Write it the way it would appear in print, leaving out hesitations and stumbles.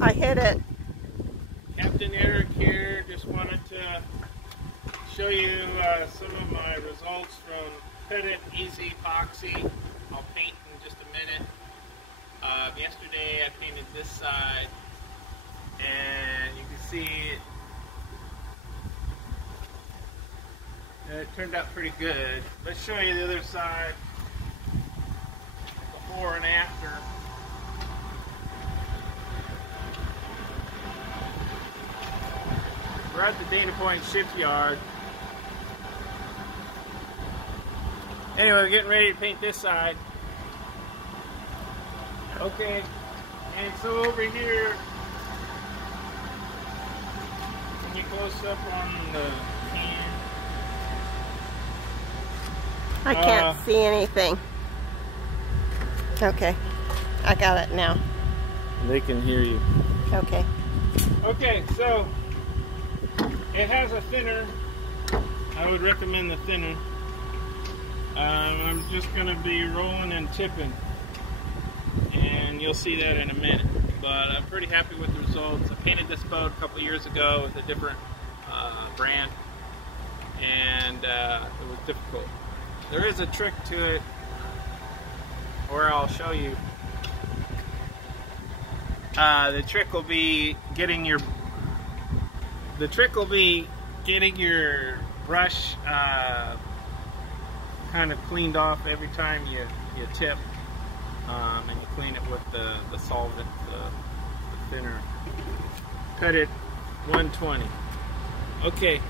I hit it. Captain Eric here. Just wanted to show you some of my results from Pettit Easy Poxy. I'll paint in just a minute. Yesterday I painted this side, and you can see it turned out pretty good. Let's show you the other side, before and after. We're at the Dana Point shipyard. Anyway, we're getting ready to paint this side. Okay, and so over here, can you close up on the can? I can't see anything. Okay, I got it now. They can hear you. Okay. Okay, so it has a thinner. I would recommend the thinner. I'm just going to be rolling and tipping, and you'll see that in a minute. But I'm pretty happy with the results. I painted this boat a couple years ago with a different brand, and it was difficult. There is a trick to it, or I'll show you. The trick will be getting your brush kind of cleaned off every time you tip, and you clean it with the solvent, the thinner. Pettit 120. Okay.